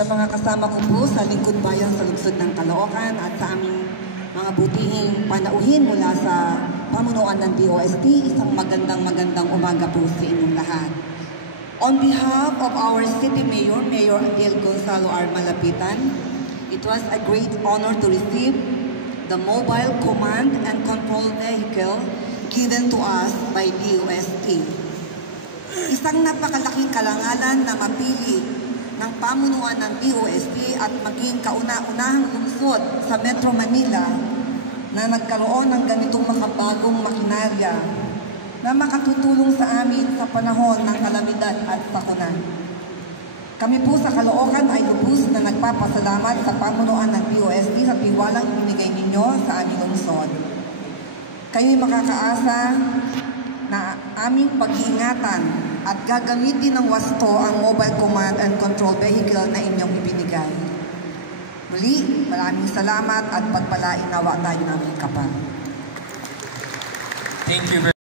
sa mga kasama ko po sa lingkod bayan sa lungsod ng Caloocan at sa aming mga butihing panauhin mula sa pamunuan ng DOST, isang magandang umaga po sa inyong lahat. On behalf of our City Mayor, Mayor Adiel Gonzalo R. Malapitan, it was a great honor to receive the mobile command and control vehicle given to us by DOST. Isang napakalaking karangalan na mapili ng pamunuan ng DOST at maging kauna-unahang lungsod sa Metro Manila na nagkaroon ng ganitong makabagong makinarya na makatutulong sa amin sa panahon ng kalamidad at sakuna. Kami po sa Caloocan ay lubos na nagpapasalamat sa pamunuan ng DOST sa tiwalang ibinigay ninyo sa aming lungsod. Kayo'y makakaasa na aming pag-iingatan at gagamitin ng wasto ang mobile command and control vehicle na inyong ibinigay. Muli, maraming salamat at pagpalain nawa tayo ng kapal. Thank you very much.